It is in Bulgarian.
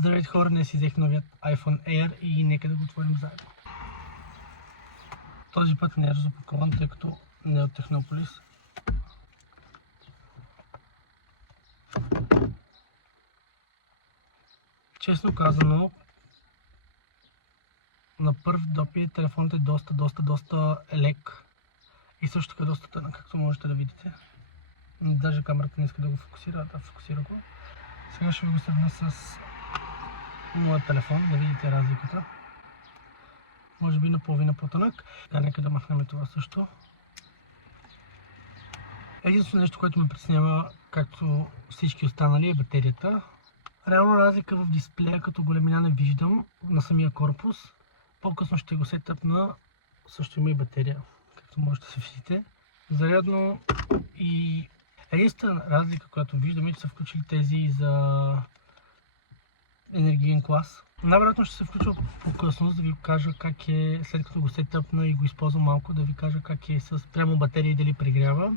Здравейте хора, днес взех новият iPhone Air и нека да го отворим заедно. Този път не е разопакован, тъй като не е от Технополис. Честно казано, на първ допит телефонът е доста лек и също така доста тънък, както можете да видите. Даже камерата не иска да го фокусира, да фокусира го. Сега ще ви го сравня с моят телефон, да видите разликата. Може би наполовина по-тънък. Нека да махнем това също. Единственото нещо, което ме притеснява, както всички останали, е батерията. Реално разлика в дисплея като големина не виждам на самия корпус. По-късно ще го сетъпна, също има и батерия, както можете да се видите. Зарядно и единствена разлика, която виждам е, че са включили тези за енергиен клас. Най-вероятно ще се включва по-късно, за да ви кажа как е, след като го сетъпна и го използвам малко, да ви кажа как е с прямо батерия и дали прегрява.